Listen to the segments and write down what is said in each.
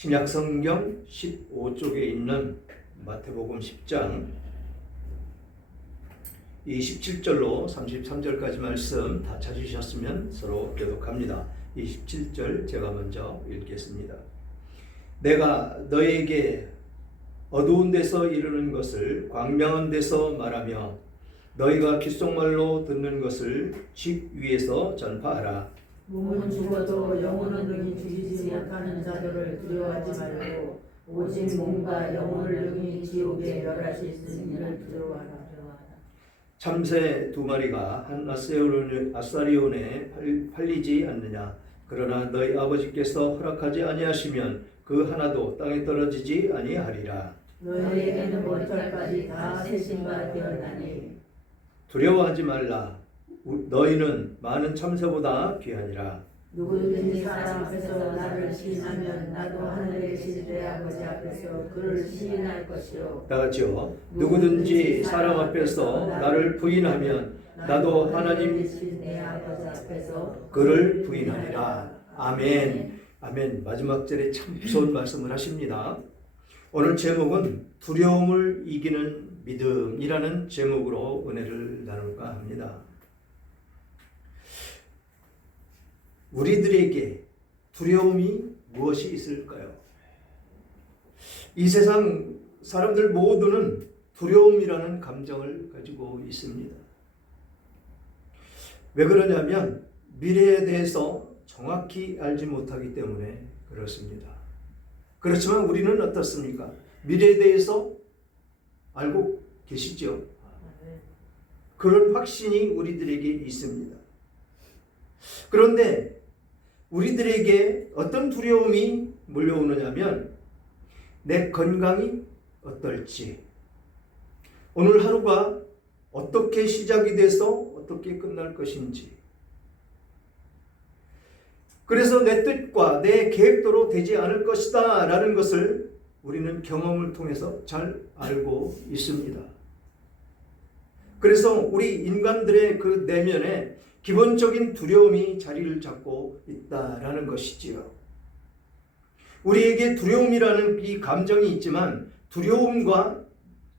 신약성경 15쪽에 있는 마태복음 10장 27절로 33절까지 말씀 다 찾으셨으면 서로 교독합니다. 27절 제가 먼저 읽겠습니다. 내가 너에게 어두운 데서 이르는 것을 광명한 데서 말하며 너희가 귓속말로 듣는 것을 집 위에서 전파하라. 몸은 죽어도 영혼은 능히 죽이지 못하는 자들을 두려워하지 말고 오직 몸과 영혼을 능히 지옥에 멸할 수 있는 이를 두려워하라. 참새 두 마리가 한 아사리온에 팔리지 않느냐. 그러나 너희 아버지께서 허락하지 아니하시면 그 하나도 땅에 떨어지지 아니하리라. 너희에게는 머리털까지 다 세신바 되었나니 두려워하지 말라. 너희는 많은 참새보다 귀하니라. 누구든지 사람 앞에서 나를 시인하면 나도 하늘에 계신 내 아버지 앞에서 그를 시인할 것이요. 다 같이요. 누구든지 사람 앞에서 나를 부인하면 나도 하나님 계신 내 아버지 앞에서 그를 부인하리라. 아멘. 아멘. 마지막 절에 참 무서운 말씀을 하십니다. 오늘 제목은 두려움을 이기는 믿음이라는 제목으로 은혜를 나눌까 합니다. 우리들에게 두려움이 무엇이 있을까요? 이 세상 사람들 모두는 두려움이라는 감정을 가지고 있습니다. 왜 그러냐면 미래에 대해서 정확히 알지 못하기 때문에 그렇습니다. 그렇지만 우리는 어떻습니까? 미래에 대해서 알고 계시죠? 그런 확신이 우리들에게 있습니다. 그런데 우리들에게 어떤 두려움이 몰려오느냐면 내 건강이 어떨지, 오늘 하루가 어떻게 시작이 돼서 어떻게 끝날 것인지, 그래서 내 뜻과 내 계획대로 되지 않을 것이다 라는 것을 우리는 경험을 통해서 잘 알고 있습니다. 그래서 우리 인간들의 그 내면에 기본적인 두려움이 자리를 잡고 있다라는 것이지요. 우리에게 두려움이라는 이 감정이 있지만 두려움과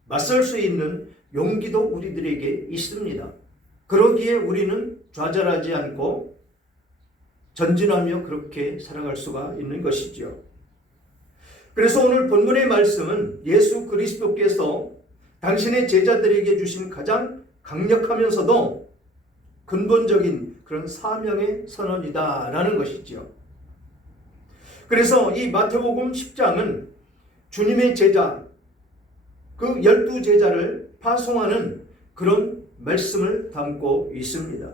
맞설 수 있는 용기도 우리들에게 있습니다. 그러기에 우리는 좌절하지 않고 전진하며 그렇게 살아갈 수가 있는 것이죠. 그래서 오늘 본문의 말씀은 예수 그리스도께서 당신의 제자들에게 주신 가장 강력하면서도 근본적인 그런 사명의 선언이다라는 것이죠. 그래서 이 마태복음 10장은 주님의 제자, 그 12제자를 파송하는 그런 말씀을 담고 있습니다.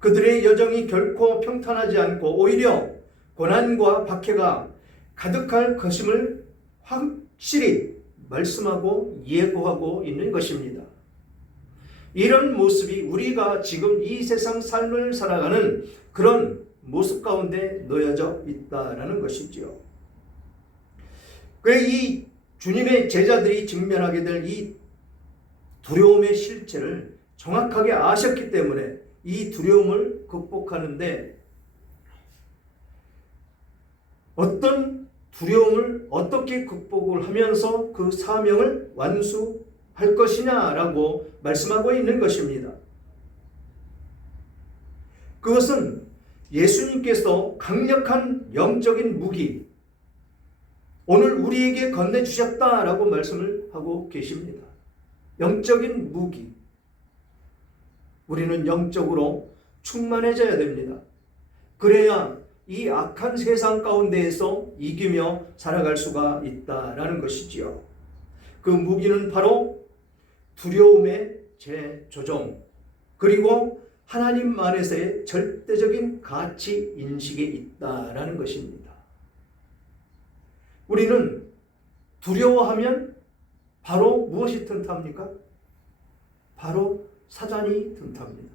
그들의 여정이 결코 평탄하지 않고 오히려 고난과 박해가 가득할 것임을 확실히 말씀하고 예고하고 있는 것입니다. 이런 모습이 우리가 지금 이 세상 삶을 살아가는 그런 모습 가운데 놓여져 있다라는 것이지요. 그래 이 주님의 제자들이 직면하게 될 이 두려움의 실체를 정확하게 아셨기 때문에 이 두려움을 극복하는데 어떤 두려움을 어떻게 극복을 하면서 그 사명을 완수할 것이냐라고 말씀하고 있는 것입니다. 그것은 예수님께서 강력한 영적인 무기, 오늘 우리에게 건네주셨다라고 말씀을 하고 계십니다. 영적인 무기. 우리는 영적으로 충만해져야 됩니다. 그래야 이 악한 세상 가운데에서 이기며 살아갈 수가 있다라는 것이지요. 그 무기는 바로 두려움의 재조정, 그리고 하나님 안에서의 절대적인 가치 인식에 있다라는 것입니다. 우리는 두려워하면 바로 무엇이 틈탑니까? 바로 사단이 틈탑니다.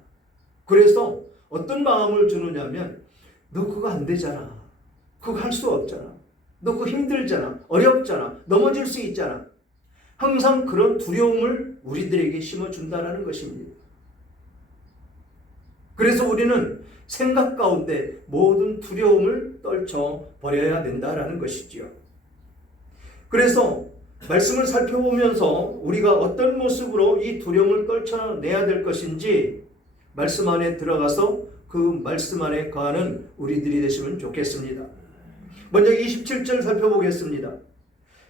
그래서 어떤 마음을 주느냐면 너 그거 안 되잖아. 그거 할 수 없잖아. 너 그거 힘들잖아. 어렵잖아. 넘어질 수 있잖아. 항상 그런 두려움을 우리들에게 심어준다는 것입니다. 그래서 우리는 생각 가운데 모든 두려움을 떨쳐 버려야 된다라는 것이지요. 그래서 말씀을 살펴보면서 우리가 어떤 모습으로 이 두려움을 떨쳐내야 될 것인지 말씀 안에 들어가서 그 말씀 안에 거하는 우리들이 되시면 좋겠습니다. 먼저 27절 살펴보겠습니다.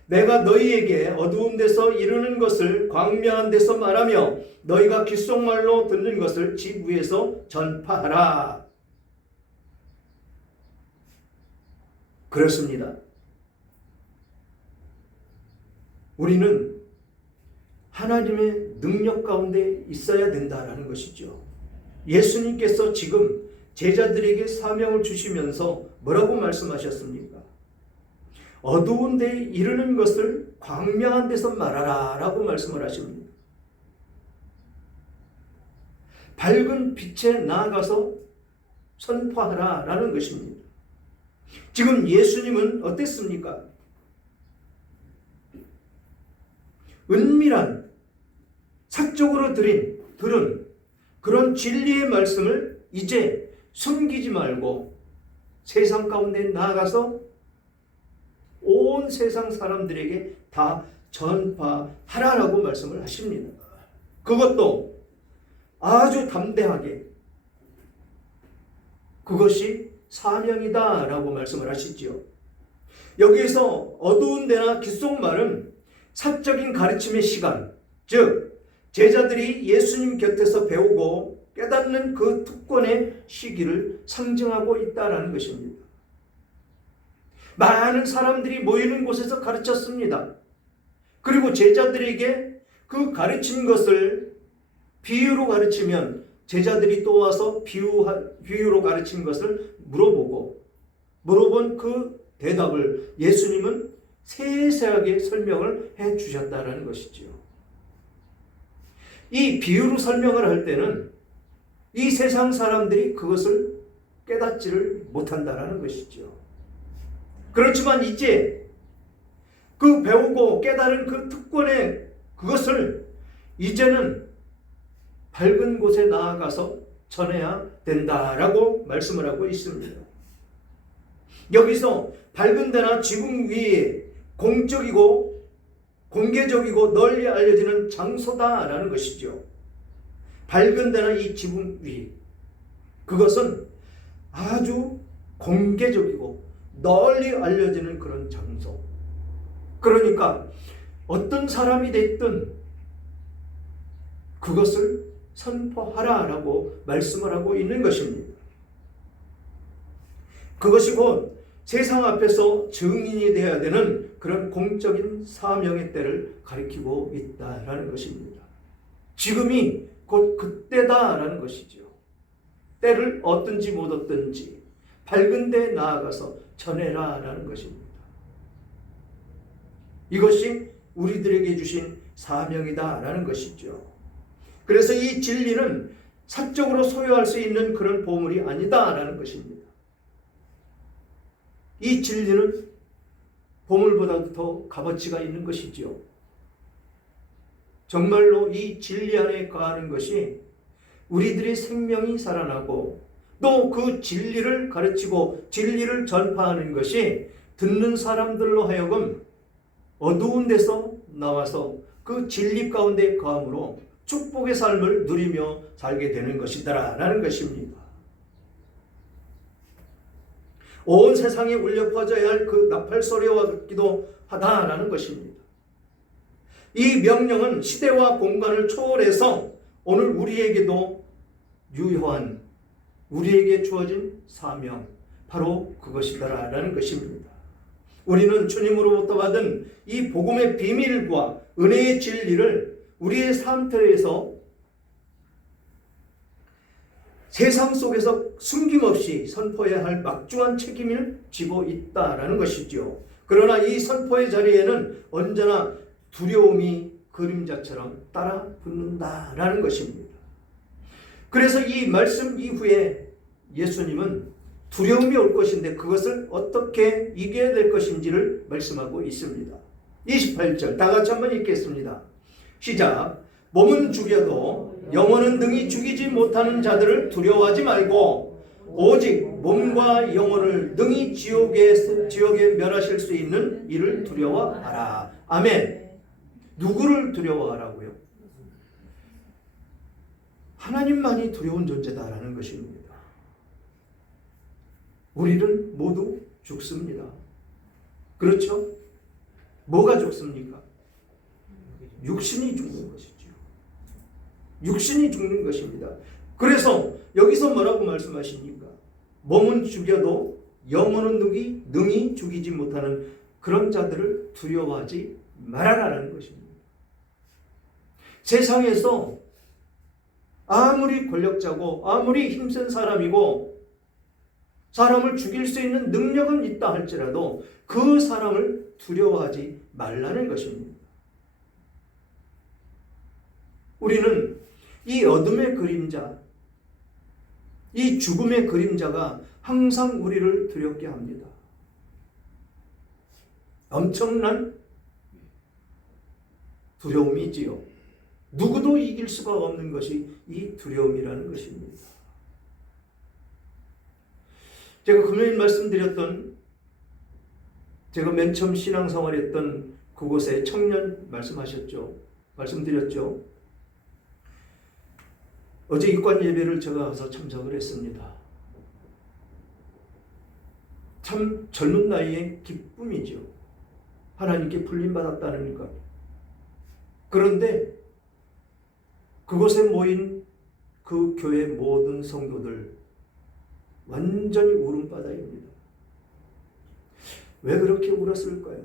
내가 너희에게 어두운 데서 이르는 것을 광명한 데서 말하며 너희가 귓속말로 듣는 것을 집 위에서 전파하라. 그렇습니다. 우리는 하나님의 능력 가운데 있어야 된다라는 것이죠. 예수님께서 지금 제자들에게 사명을 주시면서 뭐라고 말씀하셨습니까? 어두운 데에 이르는 것을 광명한 데서 말하라 라고 말씀을 하십니다. 밝은 빛에 나아가서 선포하라 라는 것입니다. 지금 예수님은 어땠습니까? 은밀한 사적으로 들은 그런 진리의 말씀을 이제 숨기지 말고 세상 가운데 나아가서 온 세상 사람들에게 다 전파하라라고 말씀을 하십니다. 그것도 아주 담대하게 그것이 사명이다라고 말씀을 하시지요. 여기에서 어두운 데나 귓속말은 사적인 가르침의 시간, 즉 제자들이 예수님 곁에서 배우고 깨닫는 그 특권의 시기를 상징하고 있다라는 것입니다. 많은 사람들이 모이는 곳에서 가르쳤습니다. 그리고 제자들에게 그 가르친 것을 비유로 가르치면 제자들이 또 와서 비유로 가르친 것을 물어본 그 대답을 예수님은 세세하게 설명을 해 주셨다라는 것이지요. 이 비유로 설명을 할 때는 이 세상 사람들이 그것을 깨닫지를 못한다라는 것이죠. 그렇지만 이제 그 배우고 깨달은 그 특권의 그것을 이제는 밝은 곳에 나아가서 전해야 된다라고 말씀을 하고 있습니다. 여기서 밝은 데나 지붕 위에 공적이고 공개적이고 널리 알려지는 장소다라는 것이죠. 밝은 데나 이 지붕 위, 그것은 아주 공개적이고 널리 알려지는 그런 장소. 그러니까 어떤 사람이 됐든 그것을 선포하라라고 말씀을 하고 있는 것입니다. 그것이 곧 세상 앞에서 증인이 되어야 되는 그런 공적인 사명의 때를 가리키고 있다라는 것입니다. 지금이 곧 그때다라는 것이죠. 때를 얻든지 못 얻든지 밝은 데 나아가서 전해라라는 것입니다. 이것이 우리들에게 주신 사명이다라는 것이죠. 그래서 이 진리는 사적으로 소유할 수 있는 그런 보물이 아니다라는 것입니다. 이 진리는 보물보다도 더 값어치가 있는 것이죠. 정말로 이 진리 안에 거하는 것이 우리들의 생명이 살아나고 또 그 진리를 가르치고 진리를 전파하는 것이 듣는 사람들로 하여금 어두운 데서 나와서 그 진리 가운데 거함으로 축복의 삶을 누리며 살게 되는 것이다라는 것입니다. 온 세상에 울려 퍼져야 할 그 나팔 소리와 같기도 하다라는 것입니다. 이 명령은 시대와 공간을 초월해서 오늘 우리에게도 유효한 우리에게 주어진 사명, 바로 그것이다라는 것입니다. 우리는 주님으로부터 받은 이 복음의 비밀과 은혜의 진리를 우리의 삶터에서 세상 속에서 숨김없이 선포해야 할 막중한 책임을 지고 있다라는 것이죠. 그러나 이 선포의 자리에는 언제나 두려움이 그림자처럼 따라 붙는다라는 것입니다. 그래서 이 말씀 이후에 예수님은 두려움이 올 것인데 그것을 어떻게 이겨야 될 것인지를 말씀하고 있습니다. 28절 다 같이 한번 읽겠습니다. 시작. 몸은 죽여도 영혼은 능히 죽이지 못하는 자들을 두려워하지 말고 오직 몸과 영혼을 능히 지옥에 멸하실 수 있는 이를 두려워하라. 아멘. 누구를 두려워하라고요? 하나님만이 두려운 존재다라는 것입니다. 우리는 모두 죽습니다. 그렇죠? 뭐가 죽습니까? 육신이 죽는 것이죠. 육신이 죽는 것입니다. 그래서 여기서 뭐라고 말씀하십니까? 몸은 죽여도 영혼은 능히 죽이지 못하는 그런 자들을 두려워하지 말아라라는 것입니다. 세상에서 아무리 권력자고 아무리 힘센 사람이고 사람을 죽일 수 있는 능력은 있다 할지라도 그 사람을 두려워하지 말라는 것입니다. 우리는 이 어둠의 그림자, 이 죽음의 그림자가 항상 우리를 두렵게 합니다. 엄청난 두려움이지요. 누구도 이길 수가 없는 것이 이 두려움이라는 것입니다. 제가 금요일 말씀드렸던, 제가 맨 처음 신앙생활했던 그곳에 청년 말씀드렸죠. 어제 입관 예배를 제가 가서 참석을 했습니다. 참 젊은 나이에 기쁨이죠. 하나님께 불림받았다는 것. 그런데 그곳에 모인 그 교회 모든 성도들 완전히 울음바다입니다. 왜 그렇게 울었을까요?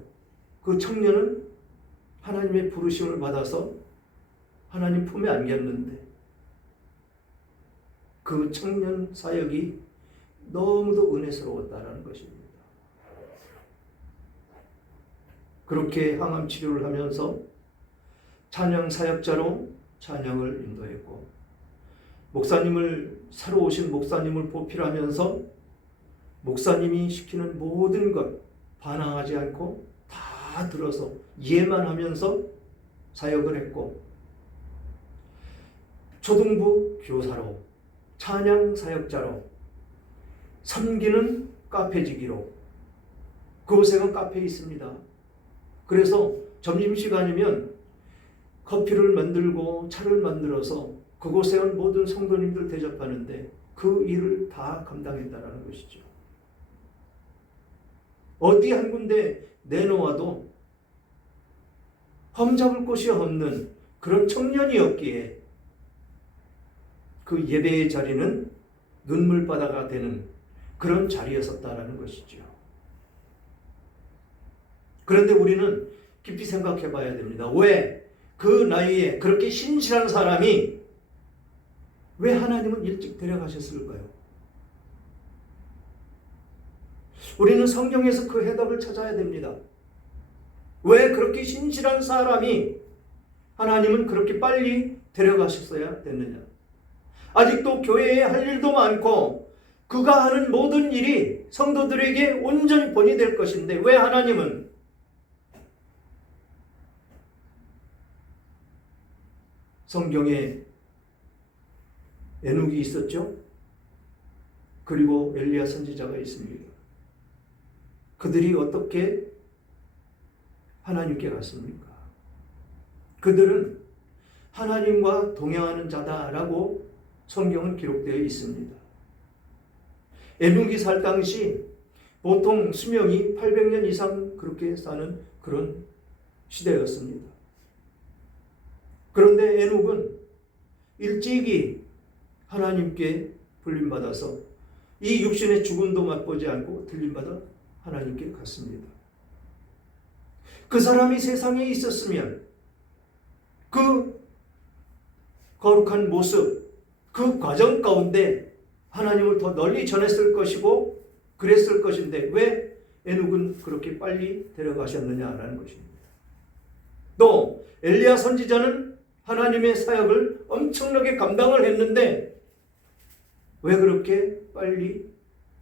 그 청년은 하나님의 부르심을 받아서 하나님 품에 안겼는데 그 청년 사역이 너무도 은혜스러웠다라는 것입니다. 그렇게 항암 치료를 하면서 찬양 사역자로 찬양을 인도했고, 새로 오신 목사님을 보필하면서 목사님이 시키는 모든 것 반항하지 않고 다 들어서 이해만 하면서 사역을 했고, 초등부 교사로 찬양 사역자로 섬기는 카페지기로, 그곳에는 카페 있습니다. 그래서 점심시간이면 커피를 만들고 차를 만들어서 그곳에 온 모든 성도님들 대접하는데 그 일을 다 감당했다라는 것이죠. 어디 한 군데 내놓아도 험잡을 곳이 없는 그런 청년이었기에 그 예배의 자리는 눈물바다가 되는 그런 자리였었다라는 것이죠. 그런데 우리는 깊이 생각해 봐야 됩니다. 왜 그 나이에 그렇게 신실한 사람이 왜 하나님은 일찍 데려가셨을까요? 우리는 성경에서 그 해답을 찾아야 됩니다. 왜 그렇게 신실한 사람이 하나님은 그렇게 빨리 데려가셨어야 됐느냐? 아직도 교회에 할 일도 많고 그가 하는 모든 일이 성도들에게 온전히 본이 될 것인데 왜 하나님은 성경에 에녹이 있었죠? 그리고 엘리야 선지자가 있습니다. 그들이 어떻게 하나님께 갔습니까? 그들은 하나님과 동행하는 자다라고 성경은 기록되어 있습니다. 에녹이 살 당시 보통 수명이 800년 이상 그렇게 사는 그런 시대였습니다. 그런데 에녹은 일찍이 하나님께 불림받아서 이 육신의 죽음도 맛보지 않고 들림받아 하나님께 갔습니다. 그 사람이 세상에 있었으면 그 거룩한 모습, 그 과정 가운데 하나님을 더 널리 전했을 것이고 그랬을 것인데 왜 에녹은 그렇게 빨리 데려가셨느냐라는 것입니다. 또 엘리야 선지자는 하나님의 사역을 엄청나게 감당을 했는데 왜 그렇게 빨리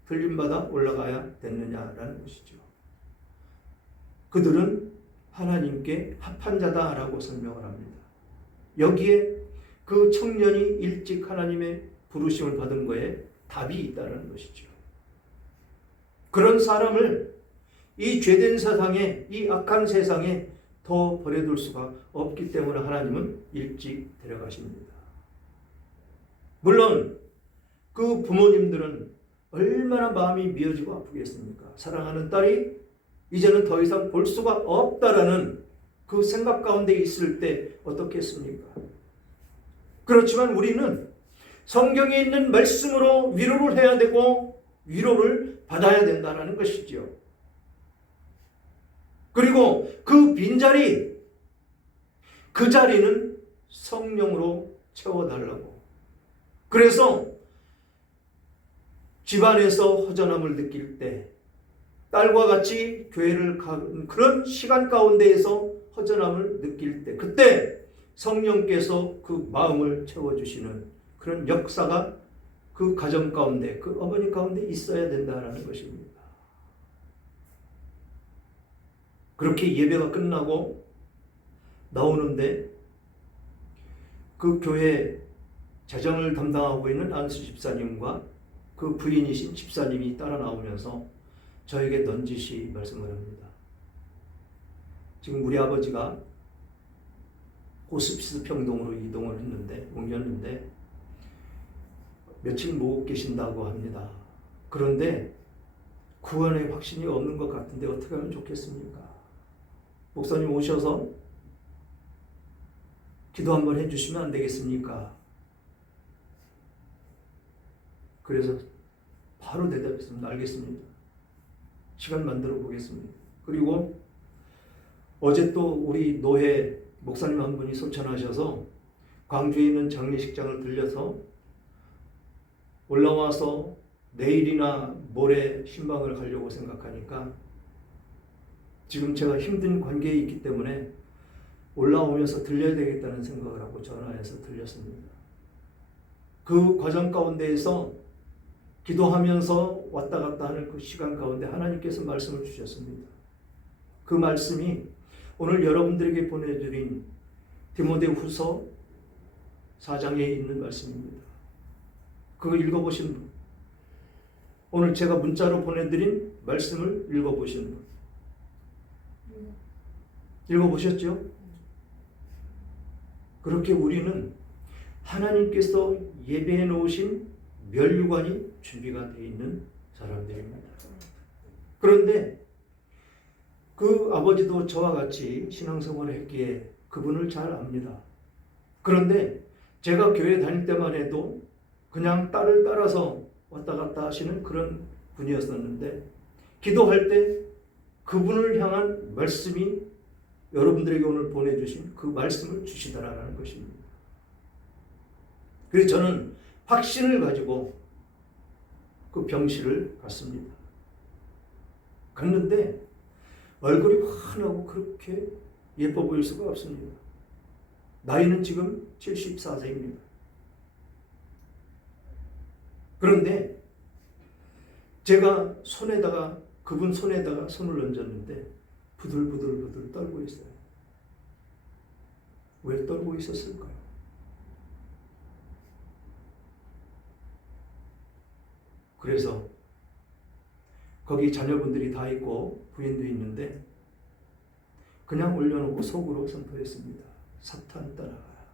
들림받아 올라가야 됐느냐라는 것이죠. 그들은 하나님께 합한 자다라고 설명을 합니다. 여기에 그 청년이 일찍 하나님의 부르심을 받은 거에 답이 있다는 것이죠. 그런 사람을 이 죄된 세상에, 이 악한 세상에 더 버려둘 수가 없기 때문에 하나님은 일찍 데려가십니다. 물론 그 부모님들은 얼마나 마음이 미어지고 아프겠습니까? 사랑하는 딸이 이제는 더 이상 볼 수가 없다라는 그 생각 가운데 있을 때 어떻겠습니까? 그렇지만 우리는 성경에 있는 말씀으로 위로를 해야 되고 위로를 받아야 된다는 것이죠. 그리고 그 빈자리, 그 자리는 성령으로 채워달라고. 그래서 집안에서 허전함을 느낄 때, 딸과 같이 교회를 가는 그런 시간 가운데에서 허전함을 느낄 때, 그때 성령께서 그 마음을 채워주시는 그런 역사가 그 가정 가운데, 그 어머니 가운데 있어야 된다는 것입니다. 그렇게 예배가 끝나고 나오는데 그 교회 재정을 담당하고 있는 안수 집사님과 그 부인이신 집사님이 따라 나오면서 저에게 넌지시 말씀을 합니다. 지금 우리 아버지가 호스피스 병동으로 옮겼는데 며칠 못 계신다고 합니다. 그런데 구원의 확신이 없는 것 같은데 어떻게 하면 좋겠습니까? 목사님 오셔서 기도 한번 해주시면 안 되겠습니까? 그래서 바로 대답했습니다. 알겠습니다. 시간 만들어 보겠습니다. 그리고 어제 또 우리 노회 목사님 한 분이 소천하셔서 광주에 있는 장례식장을 들려서 올라와서 내일이나 모레 신방을 가려고 생각하니까 지금 제가 힘든 관계에 있기 때문에 올라오면서 들려야 되겠다는 생각을 하고 전화해서 들렸습니다. 그 과정 가운데에서 기도하면서 왔다 갔다 하는 그 시간 가운데 하나님께서 말씀을 주셨습니다. 그 말씀이 오늘 여러분들에게 보내드린 디모데후서 4장에 있는 말씀입니다. 그거 읽어보신 분, 오늘 제가 문자로 보내드린 말씀을 읽어보신 분, 읽어보셨죠? 그렇게 우리는 하나님께서 예배해 놓으신 면류관이 준비가 되어 있는 사람들입니다. 그런데 그 아버지도 저와 같이 신앙생활을 했기에 그분을 잘 압니다. 그런데 제가 교회 다닐 때만 해도 그냥 딸을 따라서 왔다 갔다 하시는 그런 분이었었는데 기도할 때 그분을 향한 말씀이 여러분들에게 오늘 보내주신 그 말씀을 주시더라라는 것입니다. 그래서 저는 확신을 가지고 그 병실을 갔습니다. 갔는데 얼굴이 환하고 그렇게 예뻐 보일 수가 없습니다. 나이는 지금 74세입니다. 그런데 제가 그분 손에다가 손을 얹었는데 부들부들 떨고 있어요. 왜 떨고 있었을까요? 그래서 거기 자녀분들이 다 있고 부인도 있는데 그냥 올려놓고 속으로 선포했습니다. 사탄 따라가라.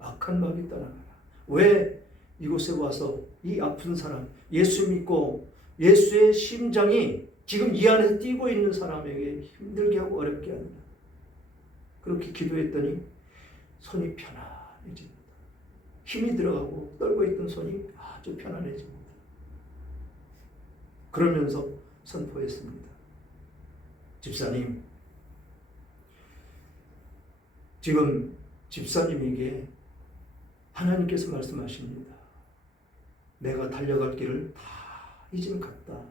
악한 마귀 따라가라. 왜 이곳에 와서 이 아픈 사람, 예수 믿고 예수의 심장이 지금 이 안에서 뛰고 있는 사람에게 힘들게 하고 어렵게 한다. 그렇게 기도했더니 손이 편안해집니다. 힘이 들어가고 떨고 있던 손이 아주 편안해집니다. 그러면서 선포했습니다. 집사님, 지금 집사님에게 하나님께서 말씀하십니다. 내가 달려갈 길을 다 이젠 갔다.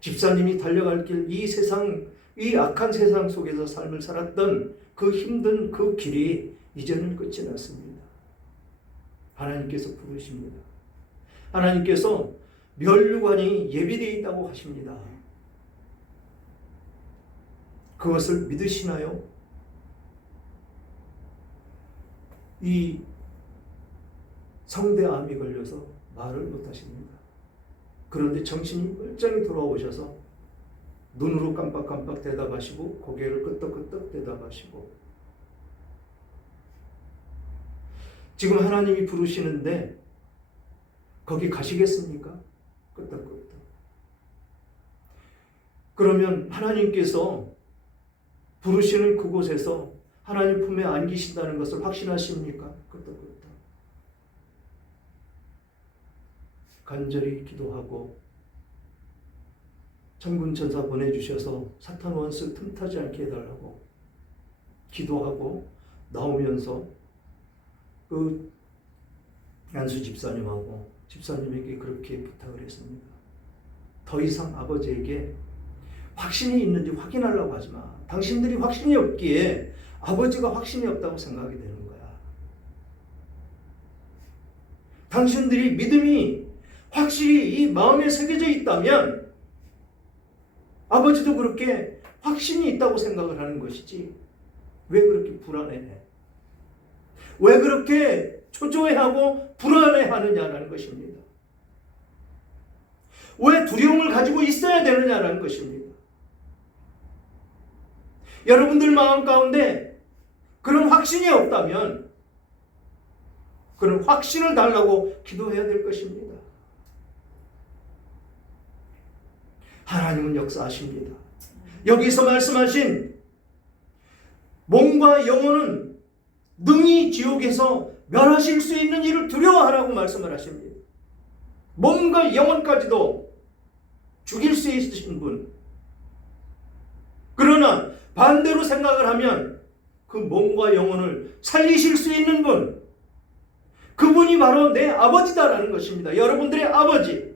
집사님이 달려갈 길, 이 세상, 이 악한 세상 속에서 삶을 살았던 그 힘든 그 길이 이제는 끝이 났습니다. 하나님께서 부르십니다. 하나님께서 면류관이 예비되어 있다고 하십니다. 그것을 믿으시나요? 이 성대암이 걸려서 말을 못하십니다. 그런데 정신이 멀쩡히 돌아오셔서 눈으로 깜빡깜빡 대답하시고 고개를 끄덕끄덕 대답하시고, 지금 하나님이 부르시는데 거기 가시겠습니까? 끄덕끄덕. 그러면 하나님께서 부르시는 그곳에서 하나님 품에 안기신다는 것을 확신하십니까? 끄덕끄덕. 간절히 기도하고 천군 천사 보내주셔서 사탄 원수 틈타지 않게 해달라고 기도하고 나오면서 그 안수 집사님하고 집사님에게 그렇게 부탁을 했습니다. 더 이상 아버지에게 확신이 있는지 확인하려고 하지 마. 당신들이 확신이 없기에 아버지가 확신이 없다고 생각이 되는 거야. 당신들이 믿음이 확실히 이 마음에 새겨져 있다면 아버지도 그렇게 확신이 있다고 생각을 하는 것이지, 왜 그렇게 불안해해? 왜 그렇게 초조해하고 불안해하느냐라는 것입니다. 왜 두려움을 가지고 있어야 되느냐라는 것입니다. 여러분들 마음 가운데 그런 확신이 없다면 그런 확신을 달라고 기도해야 될 것입니다. 하나님은 역사하십니다. 여기서 말씀하신 몸과 영혼은 능히 지옥에서 멸하실 수 있는 일을 두려워하라고 말씀을 하십니다. 몸과 영혼까지도 죽일 수 있으신 분. 그러나 반대로 생각을 하면 그 몸과 영혼을 살리실 수 있는 분, 그분이 바로 내 아버지다라는 것입니다. 여러분들의 아버지.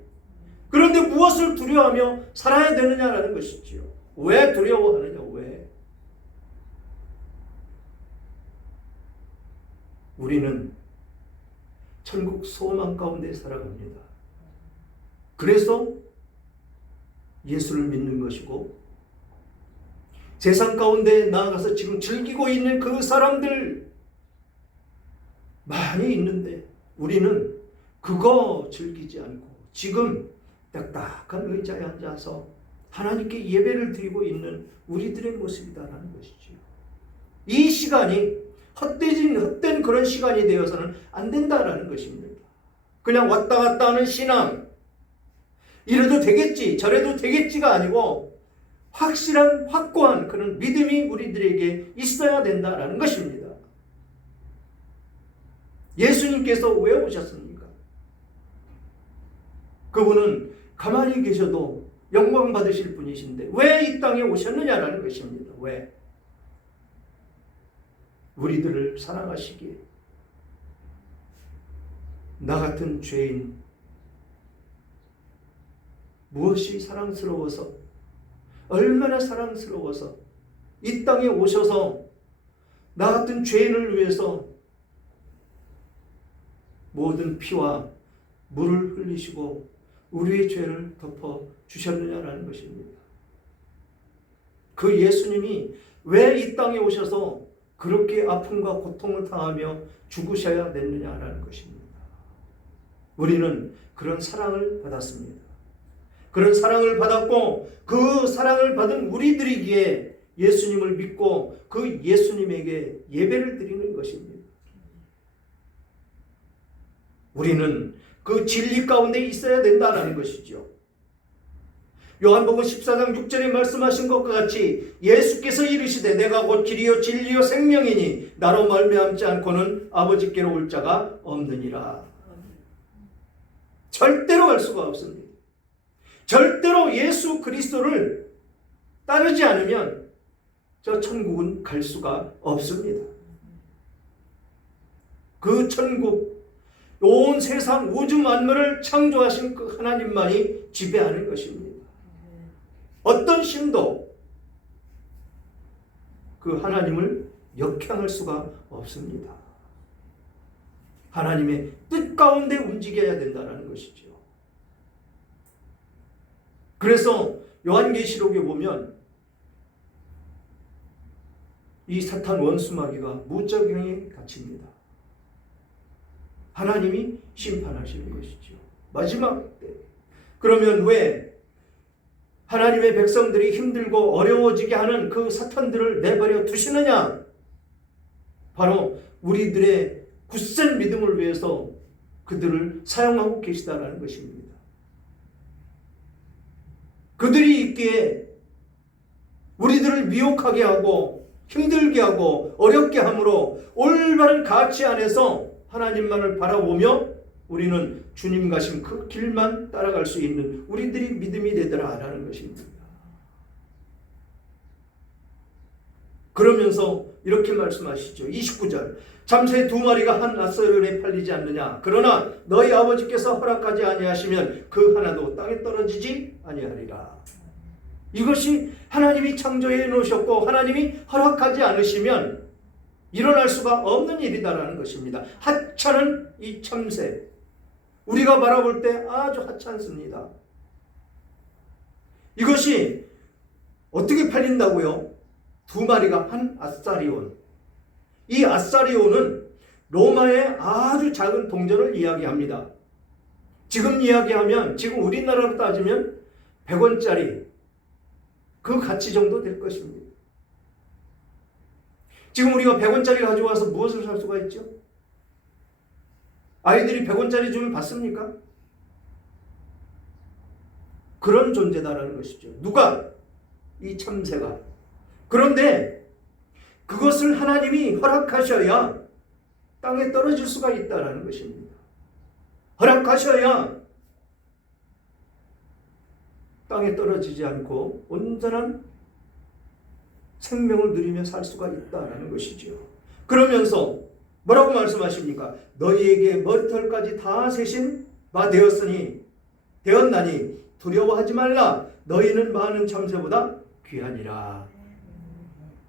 그런데 무엇을 두려워하며 살아야 되느냐라는 것이지요. 왜 두려워하느냐? 왜? 우리는 천국 소망 가운데 살아갑니다. 그래서 예수를 믿는 것이고, 세상 가운데 나아가서 지금 즐기고 있는 그 사람들 많이 있는데 우리는 그거 즐기지 않고 지금 딱딱한 의자에 앉아서 하나님께 예배를 드리고 있는 우리들의 모습이다라는 것이죠. 이 시간이 헛된 그런 시간이 되어서는 안 된다라는 것입니다. 그냥 왔다 갔다 하는 신앙, 이래도 되겠지 저래도 되겠지가 아니고 확실한 확고한 그런 믿음이 우리들에게 있어야 된다라는 것입니다. 예수님께서 왜 오셨습니까? 그분은 가만히 계셔도 영광 받으실 분이신데 왜 이 땅에 오셨느냐라는 것입니다. 왜? 우리들을 사랑하시기에. 나 같은 죄인, 무엇이 사랑스러워서, 얼마나 사랑스러워서 이 땅에 오셔서 나 같은 죄인을 위해서 모든 피와 물을 흘리시고 우리의 죄를 덮어 주셨느냐라는 것입니다. 그 예수님이 왜 이 땅에 오셔서 그렇게 아픔과 고통을 당하며 죽으셔야 됐느냐라는 것입니다. 우리는 그런 사랑을 받았습니다. 그런 사랑을 받았고 그 사랑을 받은 우리들이기에 예수님을 믿고 그 예수님에게 예배를 드리는 것입니다. 우리는 그 진리 가운데 있어야 된다는 것이죠. 요한복음 14장 6절에 말씀하신 것과 같이 예수께서 이르시되 내가 곧 길이요 진리요 생명이니 나로 말미암지 않고는 아버지께로 올 자가 없느니라. 절대로 갈 수가 없습니다. 절대로 예수 그리스도를 따르지 않으면 저 천국은 갈 수가 없습니다. 그 천국, 온 세상 우주 만물을 창조하신 그 하나님만이 지배하는 것입니다. 어떤 신도 그 하나님을 역행할 수가 없습니다. 하나님의 뜻 가운데 움직여야 된다는 것이죠. 그래서 요한계시록에 보면 이 사탄 원수마귀가 무적행에 갇힙니다. 하나님이 심판하시는 것이죠. 마지막 때. 그러면 왜 하나님의 백성들이 힘들고 어려워지게 하는 그 사탄들을 내버려 두시느냐? 바로 우리들의 굳센 믿음을 위해서 그들을 사용하고 계시다라는 것입니다. 그들이 있기에 우리들을 미혹하게 하고 힘들게 하고 어렵게 함으로 올바른 가치 안에서 하나님만을 바라보며 우리는 주님 가신 그 길만 따라갈 수 있는 우리들이 믿음이 되더라라는 것입니다. 그러면서 이렇게 말씀하시죠. 29절. 참새 2마리가 한 앗서리온에 팔리지 않느냐? 그러나 너희 아버지께서 허락하지 아니하시면 그 하나도 땅에 떨어지지 아니하리라. 이것이 하나님이 창조해 놓으셨고 하나님이 허락하지 않으시면 일어날 수가 없는 일이다라는 것입니다. 하찮은 이 참새, 우리가 바라볼 때 아주 하찮습니다. 이것이 어떻게 팔린다고요? 2마리가 한 앗사리온. 이 앗사리온은 로마의 아주 작은 동전을 이야기합니다. 지금 이야기하면, 지금 우리나라로 따지면 100원짜리 그 가치 정도 될 것입니다. 지금 우리가 100원짜리 가져와서 무엇을 살 수가 있죠? 아이들이 100원짜리 주면 받습니까? 그런 존재다라는 것이죠. 누가? 이 참새가. 그런데 그것을 하나님이 허락하셔야 땅에 떨어질 수가 있다라는 것입니다. 허락하셔야 땅에 떨어지지 않고 온전한 생명을 누리며 살 수가 있다라는 것이죠. 그러면서 뭐라고 말씀하십니까? 너희에게 머리털까지 다 세신 바 되었나니 두려워하지 말라. 너희는 많은 참새보다 귀하니라.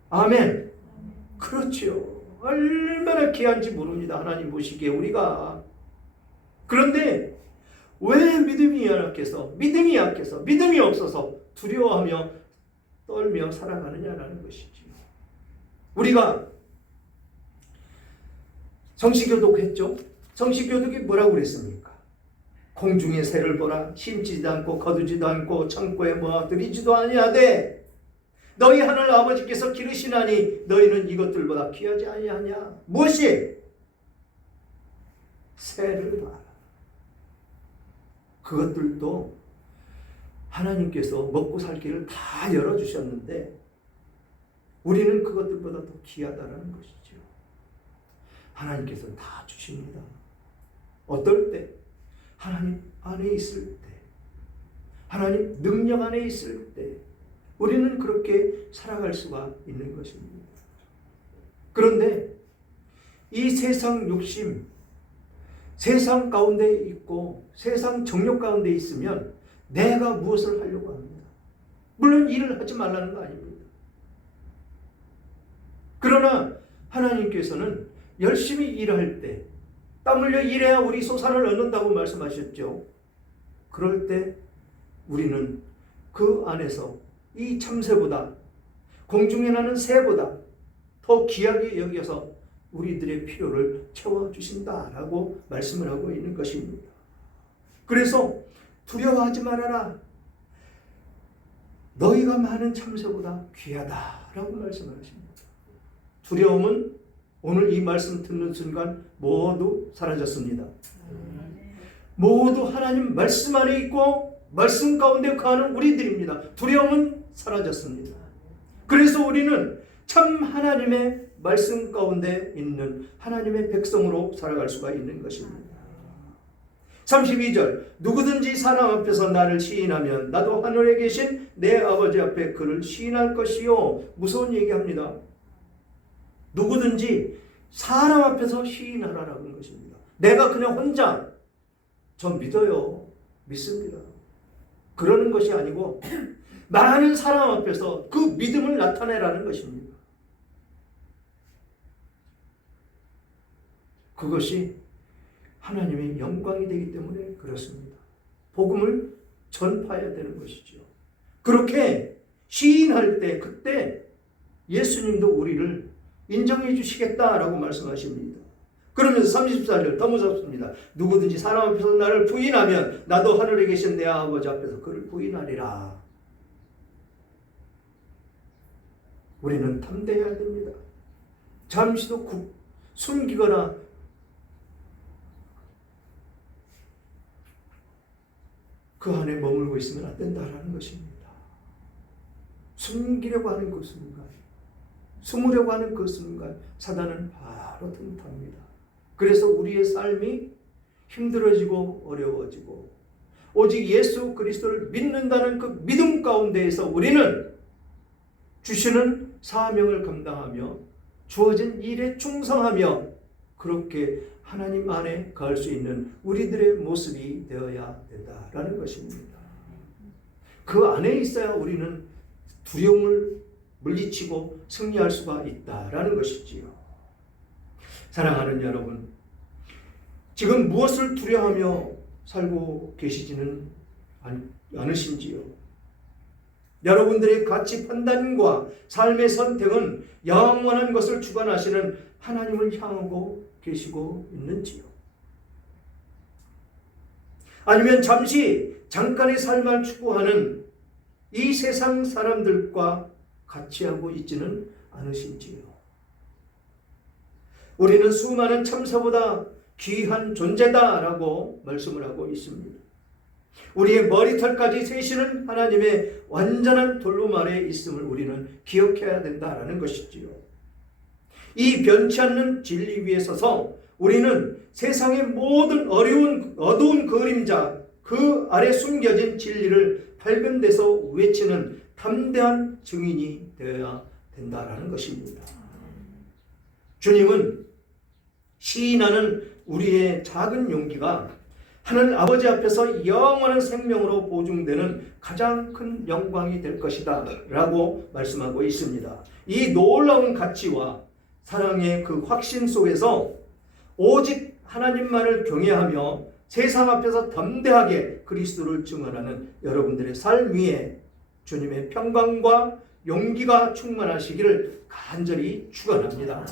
아멘. 그렇죠. 얼마나 귀한지 모릅니다. 하나님 보시기에 우리가. 그런데 왜 믿음이 약해서 믿음이 없어서 두려워하며 떨며 살아가느냐라는 것이죠. 우리가 성시교독 했죠. 성시교독이 뭐라고 그랬습니까? 공중의 새를 보라. 심지도 않고 거두지도 않고 창고에 모아 들이지도 아니하되 너희 하늘 아버지께서 기르시나니 너희는 이것들보다 귀하지 아니하냐. 무엇이? 새를 봐라. 그것들도 하나님께서 먹고 살 길을 다 열어주셨는데 우리는 그것들보다 더 귀하다는 것이죠. 하나님께서는 다 주십니다. 어떨 때? 하나님 안에 있을 때, 하나님 능력 안에 있을 때 우리는 그렇게 살아갈 수가 있는 것입니다. 그런데 이 세상 욕심, 세상 가운데 있고 세상 정욕 가운데 있으면 내가 무엇을 하려고 합니다. 물론 일을 하지 말라는 거 아닙니다. 그러나 하나님께서는 열심히 일할 때 땀 흘려 일해야 우리 소산을 얻는다고 말씀하셨죠. 그럴 때 우리는 그 안에서 이 참새보다, 공중에 나는 새보다 더 귀하게 여겨서 우리들의 필요를 채워주신다라고 말씀을 하고 있는 것입니다. 그래서 두려워하지 말아라. 너희가 많은 참새보다 귀하다라고 말씀을 하십니다. 두려움은 오늘 이 말씀 듣는 순간 모두 사라졌습니다. 모두 하나님 말씀 안에 있고 말씀 가운데 거하는 우리들입니다. 두려움은 사라졌습니다. 그래서 우리는 참 하나님의 말씀 가운데 있는 하나님의 백성으로 살아갈 수가 있는 것입니다. 32절. 누구든지 사람 앞에서 나를 시인하면 나도 하늘에 계신 내 아버지 앞에 그를 시인할 것이요. 무서운 얘기합니다. 누구든지 사람 앞에서 시인하라라는 것입니다. 내가 그냥 혼자 저 믿어요. 믿습니다. 그러는 것이 아니고 많은 사람 앞에서 그 믿음을 나타내라는 것입니다. 그것이 하나님의 영광이 되기 때문에 그렇습니다. 복음을 전파해야 되는 것이죠. 그렇게 시인할 때 그때 예수님도 우리를 인정해 주시겠다라고 말씀하십니다. 그러면서 34절 더 무섭습니다. 누구든지 사람 앞에서 나를 부인하면 나도 하늘에 계신 내 아버지 앞에서 그를 부인하리라. 우리는 담대해야 됩니다. 잠시도 숨기거나 그 안에 머물고 있으면 안 된다라는 것입니다. 숨기려고 하는 그 순간, 숨으려고 하는 그 순간 사단은 바로 틈탑니다. 그래서 우리의 삶이 힘들어지고 어려워지고 오직 예수 그리스도를 믿는다는 그 믿음 가운데에서 우리는 주시는 사명을 감당하며 주어진 일에 충성하며 그렇게 하나님 안에 갈 수 있는 우리들의 모습이 되어야 된다라는 것입니다. 그 안에 있어야 우리는 두려움을 물리치고 승리할 수가 있다라는 것이지요. 사랑하는 여러분, 지금 무엇을 두려워하며 살고 계시지는 않으신지요? 여러분들의 가치 판단과 삶의 선택은 영원한 것을 주관하시는 하나님을 향하고 계시고 있는지요? 아니면 잠깐의 삶을 추구하는 이 세상 사람들과 같이 하고 있지는 않으신지요? 우리는 수많은 참새보다 귀한 존재다라고 말씀을 하고 있습니다. 우리의 머리털까지 세시는 하나님의 완전한 돌봄 아래에 있음을 우리는 기억해야 된다라는 것이지요. 이 변치 않는 진리 위에 서서 우리는 세상의 모든 어두운 그림자 그 아래 숨겨진 진리를 밝은 데서 외치는 담대한 증인이 되어야 된다라는 것입니다. 주님은 시인하는 우리의 작은 용기가 하늘 아버지 앞에서 영원한 생명으로 보증되는 가장 큰 영광이 될 것이다 라고 말씀하고 있습니다. 이 놀라운 가치와 사랑의 그 확신 속에서 오직 하나님만을 경외하며 세상 앞에서 담대하게 그리스도를 증언하는 여러분들의 삶 위에 주님의 평강과 용기가 충만하시기를 간절히 축원합니다.